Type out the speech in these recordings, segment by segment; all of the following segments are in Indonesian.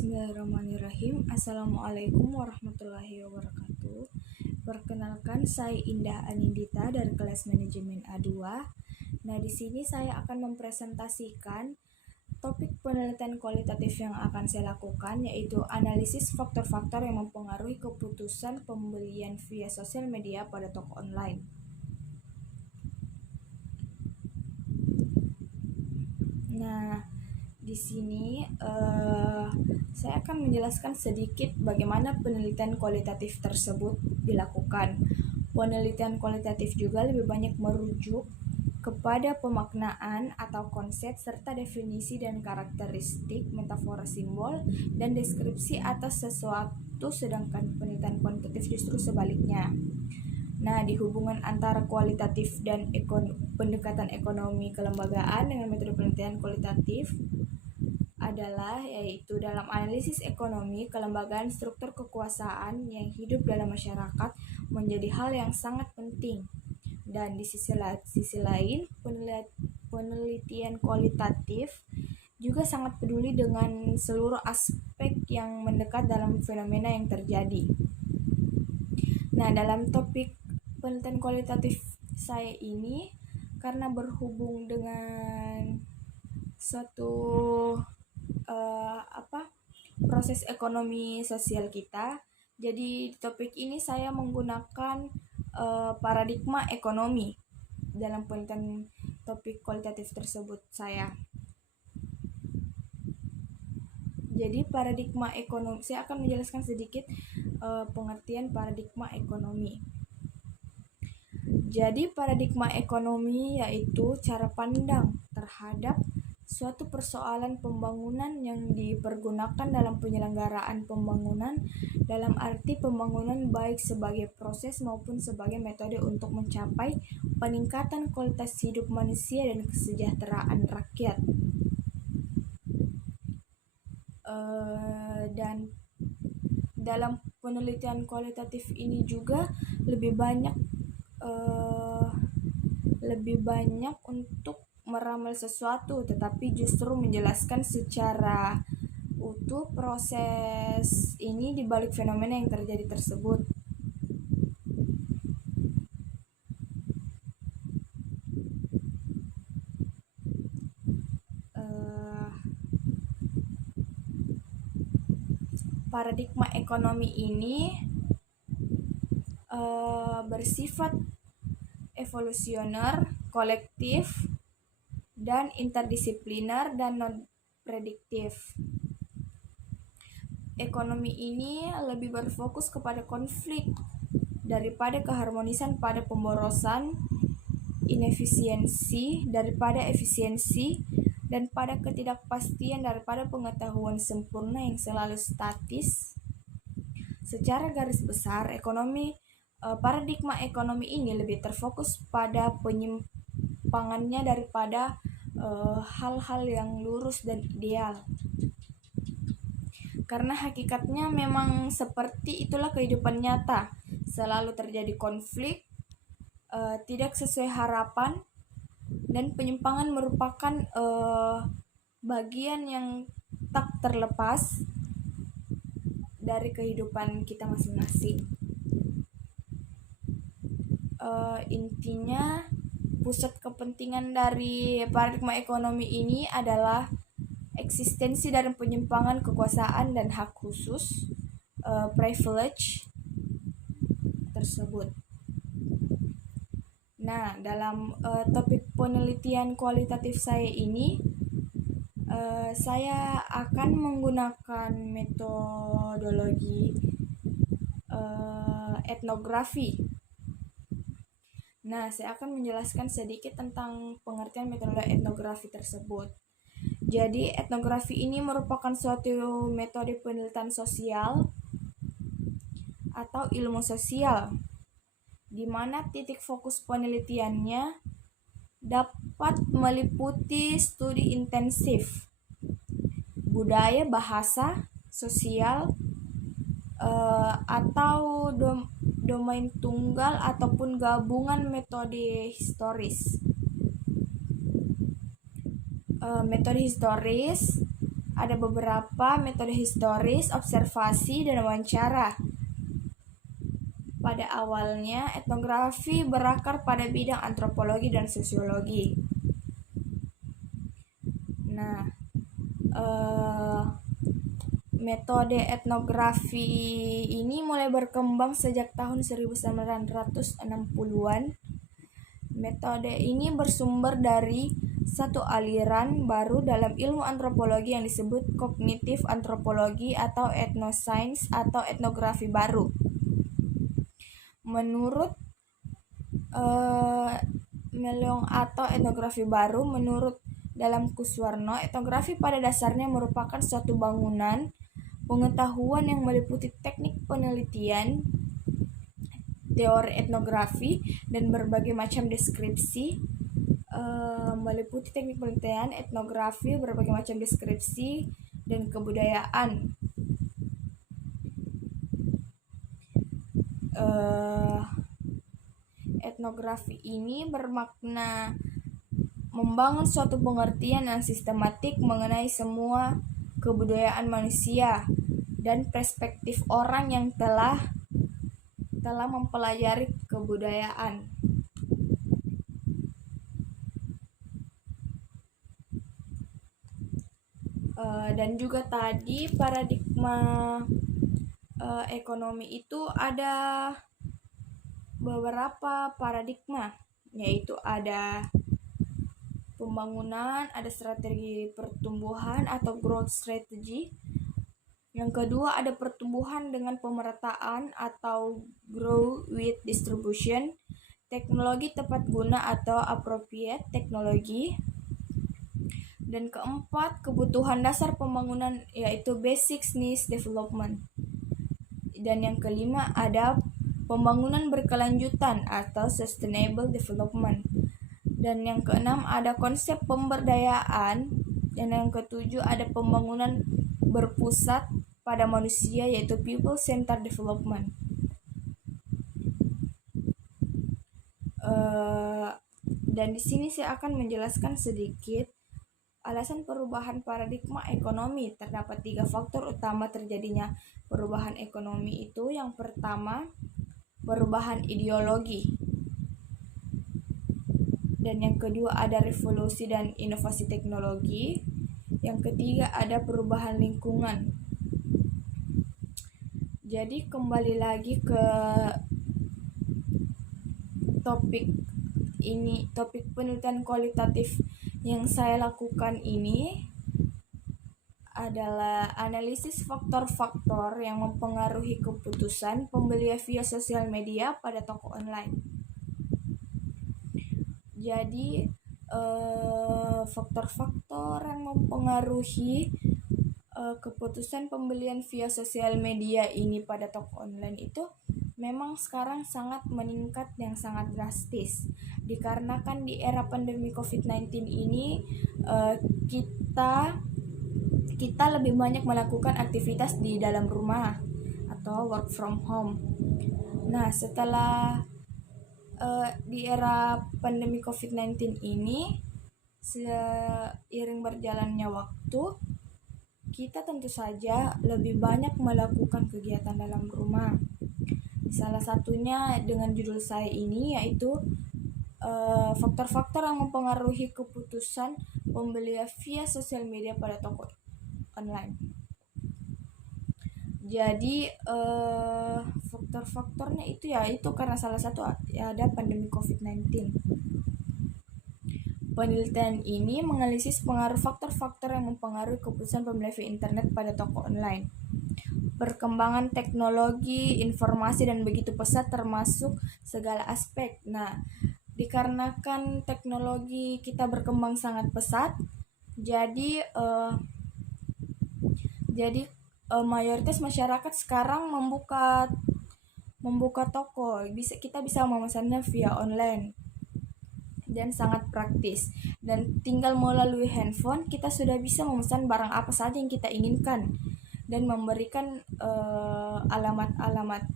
Bismillahirrahmanirrahim. Assalamualaikum warahmatullahi wabarakatuh. Perkenalkan, saya Indah Anindita dari kelas manajemen A2. Nah, di sini saya akan mempresentasikan topik penelitian kualitatif yang akan saya lakukan, yaitu analisis faktor-faktor yang mempengaruhi keputusan pembelian via sosial media pada toko online. Nah, di sini saya akan menjelaskan sedikit bagaimana penelitian kualitatif tersebut dilakukan. Penelitian kualitatif juga lebih banyak merujuk kepada pemaknaan atau konsep serta definisi dan karakteristik, metafora simbol, dan deskripsi atas sesuatu, sedangkan penelitian kuantitatif justru sebaliknya. Nah, di hubungan antara kualitatif dan pendekatan ekonomi kelembagaan dengan metode penelitian kualitatif adalah yaitu dalam analisis ekonomi kelembagaan, struktur kekuasaan yang hidup dalam masyarakat menjadi hal yang sangat penting. Dan di sisi lain, penelitian kualitatif juga sangat peduli dengan seluruh aspek yang mendekat dalam fenomena yang terjadi. Nah, dalam topik penelitian kualitatif saya ini, karena berhubung dengan suatu proses ekonomi sosial kita, jadi di topik ini saya menggunakan paradigma ekonomi dalam penelitian topik kualitatif tersebut saya. Jadi paradigma ekonomi, saya akan menjelaskan sedikit pengertian paradigma ekonomi. Jadi paradigma ekonomi yaitu cara pandang terhadap suatu persoalan pembangunan yang dipergunakan dalam penyelenggaraan pembangunan, dalam arti pembangunan baik sebagai proses maupun sebagai metode untuk mencapai peningkatan kualitas hidup manusia dan kesejahteraan rakyat. Dan dalam penelitian kualitatif ini juga lebih banyak untuk meramal sesuatu, tetapi justru menjelaskan secara utuh proses ini di balik fenomena yang terjadi tersebut. Paradigma ekonomi ini bersifat evolusioner, kolektif, dan interdisipliner dan non-prediktif. Ekonomi ini lebih berfokus kepada konflik daripada keharmonisan, pada pemborosan, inefisiensi daripada efisiensi, dan pada ketidakpastian daripada pengetahuan sempurna yang selalu statis. Secara garis besar, paradigma ekonomi ini lebih terfokus pada penyimpangannya daripada hal-hal yang lurus dan ideal. Karena hakikatnya memang seperti itulah kehidupan nyata. Selalu terjadi konflik, tidak sesuai harapan, dan penyimpangan merupakan bagian yang tak terlepas dari kehidupan kita masing-masing. Intinya, pusat kepentingan dari paradigma ekonomi ini adalah eksistensi dari penyimpangan kekuasaan dan hak khusus, privilege tersebut. Nah, dalam topik penelitian kualitatif saya ini, saya akan menggunakan metodologi etnografi. Nah, saya akan menjelaskan sedikit tentang pengertian metode etnografi tersebut. Jadi, etnografi ini merupakan suatu metode penelitian sosial atau ilmu sosial, di mana titik fokus penelitiannya dapat meliputi studi intensif budaya, bahasa, sosial, atau domain tunggal ataupun gabungan metode historis. Metode historis ada beberapa metode historis, observasi, dan wawancara. Pada awalnya, etnografi berakar pada bidang antropologi dan sosiologi. Nah, metode etnografi ini mulai berkembang sejak tahun 1960-an. Metode ini bersumber dari satu aliran baru dalam ilmu antropologi yang disebut kognitif antropologi atau etnoscience atau etnografi baru. Menurut Meleong atau etnografi baru, menurut dalam Kuswarno, etnografi pada dasarnya merupakan suatu bangunan pengetahuan yang meliputi teknik penelitian, teori etnografi, dan berbagai macam deskripsi. Meliputi teknik penelitian, etnografi, berbagai macam deskripsi, dan kebudayaan. Etnografi ini bermakna membangun suatu pengertian yang sistematik mengenai semua kebudayaan manusia dan perspektif orang yang telah mempelajari kebudayaan. Dan juga tadi paradigma ekonomi itu ada beberapa paradigma, yaitu ada pembangunan, ada strategi pertumbuhan atau growth strategy. Yang kedua ada pertumbuhan dengan pemerataan atau grow with distribution, teknologi tepat guna atau appropriate teknologi. Dan keempat, kebutuhan dasar pembangunan yaitu basic needs development. Dan yang kelima ada pembangunan berkelanjutan atau sustainable development. Dan yang keenam ada konsep pemberdayaan. Dan yang ketujuh ada pembangunan berpusat pada manusia yaitu people centered development. Dan di sini saya akan menjelaskan sedikit alasan perubahan paradigma ekonomi. Terdapat 3 faktor utama terjadinya perubahan ekonomi itu. Yang pertama, perubahan ideologi. Dan yang kedua ada revolusi dan inovasi teknologi. Yang ketiga ada perubahan lingkungan. Jadi kembali lagi ke topik ini, topik penelitian kualitatif yang saya lakukan ini adalah analisis faktor-faktor yang mempengaruhi keputusan pembelian via sosial media pada toko online. Jadi faktor-faktor yang mempengaruhi keputusan pembelian via sosial media ini pada toko online itu memang sekarang sangat meningkat yang sangat drastis, dikarenakan di era pandemi COVID-19 ini kita lebih banyak melakukan aktivitas di dalam rumah atau work from home. Nah, setelah di era pandemi COVID-19 ini, seiring berjalannya waktu, kita tentu saja lebih banyak melakukan kegiatan dalam rumah. Salah satunya dengan judul saya ini yaitu faktor-faktor yang mempengaruhi keputusan pembelian via sosial media pada toko online. Jadi faktor-faktornya itu karena salah satu ada pandemi COVID-19. Penelitian ini menganalisis pengaruh faktor-faktor yang mempengaruhi keputusan pembelian via internet pada toko online. Perkembangan teknologi, informasi dan begitu pesat termasuk segala aspek. Nah, dikarenakan teknologi kita berkembang sangat pesat, jadi mayoritas masyarakat sekarang membuka toko. Kita bisa memesannya via online dan sangat praktis. Dan tinggal melalui handphone kita sudah bisa memesan barang apa saja yang kita inginkan dan memberikan alamat-alamat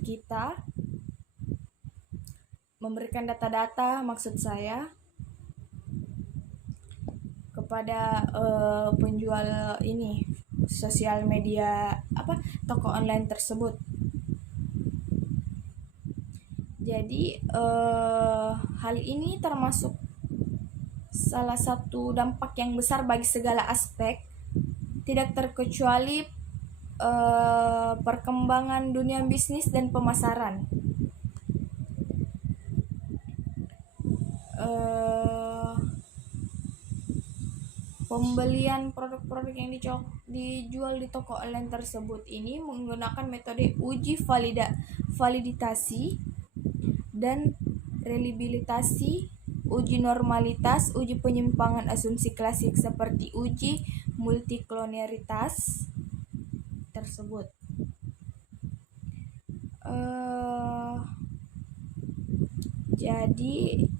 kita, memberikan data-data maksud saya kepada penjual ini sosial media toko online tersebut. Jadi hal ini termasuk salah satu dampak yang besar bagi segala aspek, tidak terkecuali perkembangan dunia bisnis dan pemasaran. Pembelian produk-produk yang dijual di toko online tersebut ini menggunakan metode uji validitasi dan reliabilitasi, uji normalitas, uji penyimpangan asumsi klasik seperti uji multiklonaritas tersebut. Jadi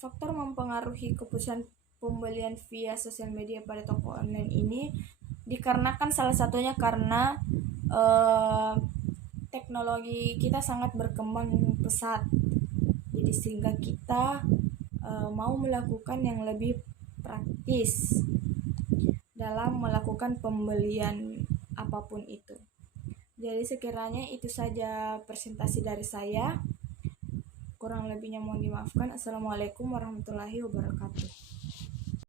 faktor mempengaruhi keputusan pembelian via sosial media pada toko online ini dikarenakan salah satunya karena teknologi kita sangat berkembang pesat, jadi sehingga kita mau melakukan yang lebih praktis dalam melakukan pembelian apapun itu. Jadi sekiranya itu saja presentasi dari saya. Kurang lebihnya mohon dimaafkan. Assalamualaikum warahmatullahi wabarakatuh.